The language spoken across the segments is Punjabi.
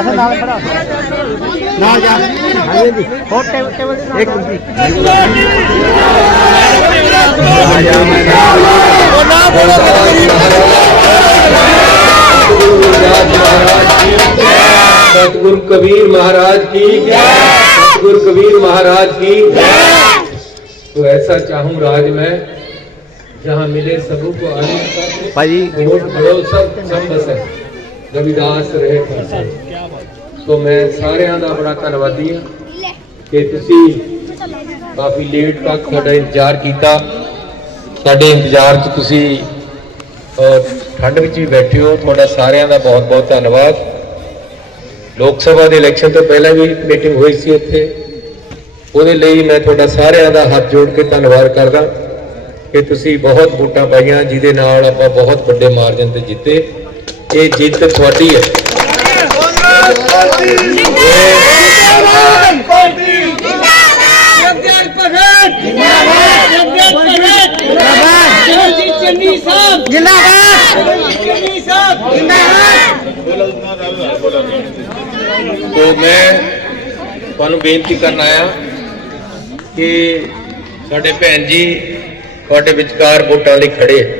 ऐसा सतगुरु कबीर महाराज की सतगुरु कबीर महाराज की तो ऐसा चाहूँ राज में जहाँ मिले सबों को आनंद भाई सब सब है ਰਵਿਦਾਸ ਰਹੇ ਫਸਲ ਸੋ ਮੈਂ ਸਾਰਿਆਂ ਦਾ ਬੜਾ ਧੰਨਵਾਦੀ ਹਾਂ ਕਿ ਤੁਸੀਂ ਕਾਫੀ ਲੇਟ ਤੱਕ ਸਾਡਾ ਇੰਤਜ਼ਾਰ ਕੀਤਾ। ਸਾਡੇ ਇੰਤਜ਼ਾਰ 'ਚ ਤੁਸੀਂ ਠੰਡ ਵਿੱਚ ਵੀ ਬੈਠੇ ਹੋ। ਤੁਹਾਡਾ ਸਾਰਿਆਂ ਦਾ ਬਹੁਤ ਬਹੁਤ ਧੰਨਵਾਦ। ਲੋਕ ਸਭਾ ਦੇ ਇਲੈਕਸ਼ਨ ਤੋਂ ਪਹਿਲਾਂ ਵੀ ਮੀਟਿੰਗ ਹੋਈ ਸੀ ਇੱਥੇ। ਉਹਦੇ ਲਈ ਮੈਂ ਤੁਹਾਡਾ ਸਾਰਿਆਂ ਦਾ ਹੱਥ ਜੋੜ ਕੇ ਧੰਨਵਾਦ ਕਰਦਾ ਕਿ ਤੁਸੀਂ ਬਹੁਤ ਵੋਟਾਂ ਪਾਈਆਂ, ਜਿਹਦੇ ਨਾਲ ਆਪਾਂ ਬਹੁਤ ਵੱਡੇ ਮਾਰਜਨ ਤੇ ਜਿੱਤੇ। ਇਹ ਜਿੱਤ ਤੁਹਾਡੀ ਹੈ ਤੋਂ ਮੈਂ ਤੁਹਾਨੂੰ ਬੇਨਤੀ ਕਰਨ ਆਇਆ ਕਿ ਸਾਡੇ ਭੈਣ ਜੀ ਤੁਹਾਡੇ ਵਿਚਕਾਰ ਵੋਟਾਂ ਲਈ ਖੜੇ ਹੈ।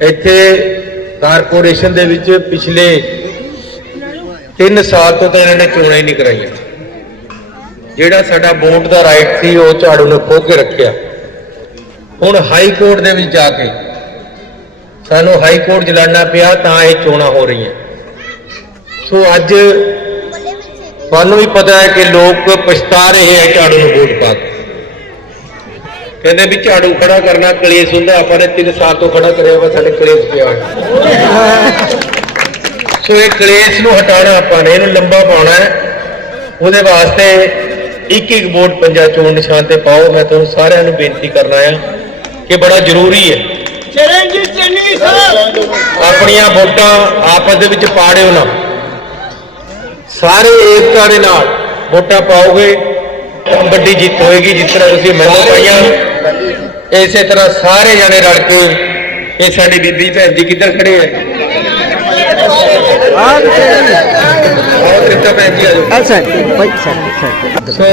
ਇੱਥੇ ਕਾਰਪੋਰੇਸ਼ਨ ਦੇ ਵਿੱਚ ਪਿਛਲੇ 3 ਸਾਲ ਤੋਂ ਤਾਂ ਇਹਨਾਂ ਨੇ ਚੋਣਾਂ ਹੀ ਨਹੀਂ ਕਰਾਈਆਂ। ਜਿਹੜਾ ਸਾਡਾ ਵੋਟ ਦਾ ਰਾਈਟ ਸੀ, ਉਹ ਝਾੜੂ ਨੇ ਖੋਹ ਕੇ ਰੱਖਿਆ। ਹੁਣ ਹਾਈ ਕੋਰਟ ਦੇ ਵਿੱਚ ਜਾ ਕੇ ਸਾਨੂੰ ਹਾਈ ਕੋਰਟ 'ਚ ਪਿਆ, ਤਾਂ ਇਹ ਚੋਣਾਂ ਹੋ ਰਹੀਆਂ। ਸੋ ਅੱਜ ਤੁਹਾਨੂੰ ਵੀ ਪਤਾ ਹੈ ਕਿ ਲੋਕ ਪਛਤਾ ਰਹੇ ਹੈ ਝਾੜੂ ਨੂੰ ਵੋਟ ਪਾ ਕੇ। ਕਹਿੰਦੇ ਵੀ ਝਾੜੂ ਖੜਾ ਕਰਨਾ ਕਲੇਸ਼ ਹੁੰਦਾ ਆਪਾਂ ਨੇ 3 ਸਾਲ ਤੋਂ ਖੜਾ ਕਰਿਆ ਵਾ ਸਾਡੇ ਕਲੇਸ਼ ਪਿਆ। ਸੋ ਇਹ ਕਲੇਸ਼ ਨੂੰ ਹਟਾਉਣਾ ਆਪਾਂ ਨੇ ਇਹਨੂੰ ਲੰਬਾ ਪਾਉਣਾ ਹੈ। ਉਹਦੇ ਵਾਸਤੇ ਇੱਕ ਇੱਕ ਵੋਟ ਪੰਜਾ ਚੋਣ ਨਿਸ਼ਾਨ ਤੇ ਪਾਓ ਮੈਂ ਤੁਹਾਨੂੰ ਸਾਰਿਆਂ ਨੂੰ ਬੇਨਤੀ ਕਰਨਾ ਆ ਕਿ ਬੜਾ ਜ਼ਰੂਰੀ ਹੈ। ਆਪਣੀਆਂ ਵੋਟਾਂ ਆਪਸ ਦੇ ਵਿੱਚ ਪਾੜਿਓ ਨਾ। ਸਾਰੇ ਏਕਤਾ ਦੇ ਨਾਲ ਵੋਟਾਂ ਪਾਓਗੇ ਵੱਡੀ ਜਿੱਤ ਹੋਏਗੀ ਜਿਸ ਤਰ੍ਹਾਂ ਤੁਸੀਂ ਮੈਨੂੰ ਪਾਈਆਂ। ਇਸੇ ਤਰ੍ਹਾਂ ਸਾਰੇ ਜਣੇ ਰਲ ਕੇ ਇਹ ਸਾਡੀ ਬੀਬੀ ਭੈਣ ਜੀ ਕਿੱਧਰ ਖੜੇ ਸੋ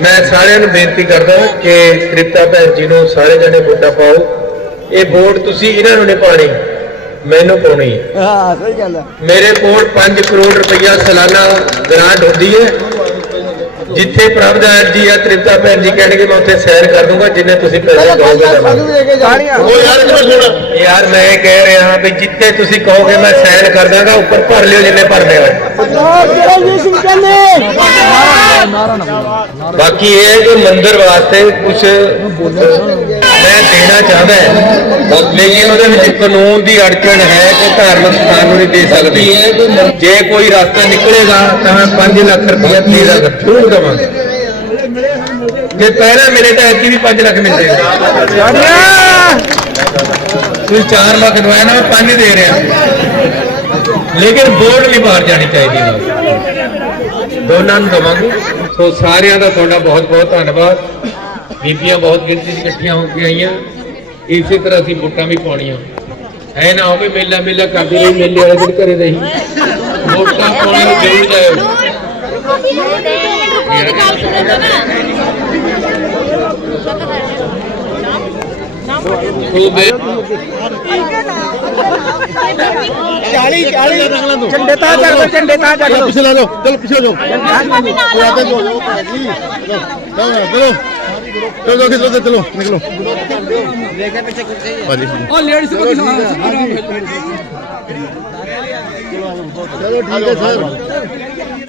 ਮੈਂ ਸਾਰਿਆਂ ਨੂੰ ਬੇਨਤੀ ਕਰਦਾ ਕਿ ਤ੍ਰਿਪਤਾ ਭੈਣ ਜੀ ਨੂੰ ਸਾਰੇ ਜਣੇ ਵੋਟਾਂ ਪਾਓ। ਇਹ ਵੋਟ ਤੁਸੀਂ ਇਹਨਾਂ ਨੂੰ ਨਹੀਂ ਪਾਣੀ ਮੈਨੂੰ ਪਾਉਣੀ ਹੈ। ਹਾਂ ਸਹੀ ਗੱਲ ਹੈ। ਮੇਰੇ ਕੋਲ 5 ਕਰੋੜ ਰੁਪਈਆ ਸਾਲਾਨਾ ਗ੍ਰਾਂਟ ਹੁੰਦੀ ਹੈ। ਜਿੱਥੇ ਪ੍ਰਭਦਾਨ ਜੀ ਆ ਤ੍ਰਿਪਤਾ ਭੈਣ ਜੀ ਕਹਿਣਗੇ ਮੈਂ ਉੱਥੇ ਸੈਰ ਕਰ ਦੂੰਗਾ ਜਿੰਨੇ ਤੁਸੀਂ ਪੈਸੇ ਕਹੋਗੇ ਮੈਂ ਉਹ ਯਾਰ ਕਿਉਂ ਸੁਣਾ। ਯਾਰ ਮੈਂ ਇਹ ਕਹਿ ਰਿਹਾ ਹਾਂ ਵੀ ਜਿੱਥੇ ਤੁਸੀਂ ਕਹੋਗੇ ਮੈਂ ਸਾਈਨ ਕਰ ਦਾਂਗਾ ਉੱਪਰ ਭਰ ਲਿਓ ਜਿੰਨੇ ਭਰਨੇ ਹੋਏ। ਬਾਕੀ ਇਹ ਹੈ ਕਿ ਮੰਦਿਰ ਵਾਸਤੇ ਕੁਝ ਦੇਣਾ ਚਾਹੁੰਦਾ ਹਾਂ। ਲੇਕਿਨ ਉਹਦੇ ਵਿੱਚ ਕਾਨੂੰਨ ਦੀ ਅੜਚਣ ਹੈ ਕਿ ਧਾਰਮਿਕ ਸਥਾਨ ਨੂੰ ਨਹੀਂ ਦੇ ਸਕਦੇ। ਜੇ ਕੋਈ ਰਸਤਾ ਨਿਕਲੇਗਾ, ਤਾਂ 5 ਲੱਖ ਰੁਪਏ ਦੇ ਦਾਂਗਾ ਜ਼ਰੂਰ ਦੇਵਾਂਗੇ। ਜੇ ਪਹਿਲਾਂ ਮਿਲੇ ਤਾਂ ਐਤੀ ਵੀ 5 ਲੱਖ ਮਿਲਦੇ ਤੁਸੀਂ 4 ਲੱਖ ਦਵਾਇਆ ਨਾ, ਮੈਂ 5 ਦੇ ਰਿਹਾ। ਲੇਕਿਨ ਬੋਰਡ ਵੀ ਬਾਹਰ ਜਾਣੀ ਚਾਹੀਦੀ ਨਾਲ ਦੋਨਾਂ ਨੂੰ ਦਵਾਂਗੇ। ਸੋ ਸਾਰਿਆਂ ਦਾ ਤੁਹਾਡਾ ਬਹੁਤ ਬਹੁਤ ਧੰਨਵਾਦ। ਬੀਬੀਆਂ ਬਹੁਤ ਗਿਣਤੀ 'ਚ ਇਕੱਠੀਆਂ ਹੋ ਕੇ ਆਈਆਂ। ਇਸੇ ਤਰ੍ਹਾਂ ਅਸੀਂ ਵੋਟਾਂ ਵੀ ਪਾਉਣੀਆਂ। ਐ ਨਾ ਹੋਵੇ ਮੇਲਾ ਮੇਲਾ ਕਰਦੇ ਰਹੀ ਮੇਲੇ ਵਾਲੇ ਦਿਨ ਘਰੇ ਰਹੀ। ਵੋਟਾਂ ਪਾਉਣ ਨੂੰ ਜ਼ਰੂਰ ਜਾਇਓ। ਸੋ ਬੇ 40 40 ਝੰਡੇ ਤਾਂ ਚੱਕ ਲਓ ਝੰਡੇ ਤਾਂ ਚੱਕ ਲਓ ਪਿਛਲੇ ਲੋ ਚਲੋ ਪਿਛਲੇ ਲੋ ਉਹ ਆਤੇ ਜੋ ਜੋ ਭਾਜੀ ਚਲੋ। ਚਲੋ ਚਲੋ ਚਲੋ ਚਲੋ ਚਲੋ ਨਿਕਲੋ। ਭਾਜੀ ਉਹ ਲੇਡੀਜ਼ ਨੂੰ ਚਲੋ ਠੀਕ ਹੈ ਸਰ।